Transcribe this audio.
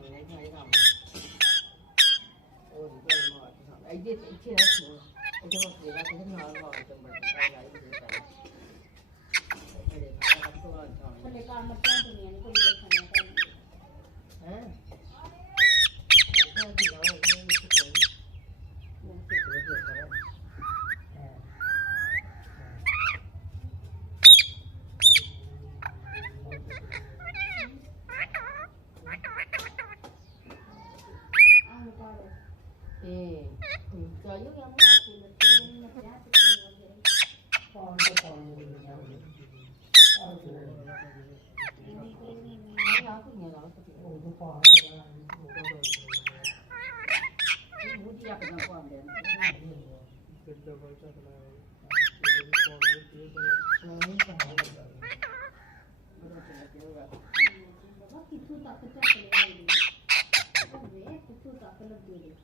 ਨਹੀਂ ਖਾਈ ਕੰਮ ਉਹ ਨਹੀਂ ਮਾਰ ਕੇ ਇੱਥੇ ਇੱਥੇ ਰੱਖ ਲੋ ਇੱਥੇ ਮੱਕੀ ਦਾ ਕਿਹਦੇ ਨਾਲ ਮਾਰ ਕੇ ਬੜਾ ਲਾਈ ਦੇ ਪਹਿਲਾਂ ਇਹਦੇ ਖਾਣਾ ਤੋਂ ਬਾਅਦ ਥੱਲੇ ਕੰਮ ਮੱਕਾਂ ਦੁਨੀਆ ਨੂੰ ਕੋਈ ਦੇਖਣਾ ਹੈ ਹੈ ਉਹ ਵੀ ਲਾਓ ਇਹ ਨਹੀਂ ਕੋਈ ਮੈਂ ਕਿਹਾ ਇਹ ਕਰਾਂ चाहिए क्या आपकी लड़की ने क्या कौन से कौन नहीं आप नहीं लगा सकते वो तो पास है मुझे आप ना कौन दे फिर तो बच्चा चला नहीं कहां लगा बड़ा चला के होगा बाबा किथु तक चले आई वे किथु तक लग गई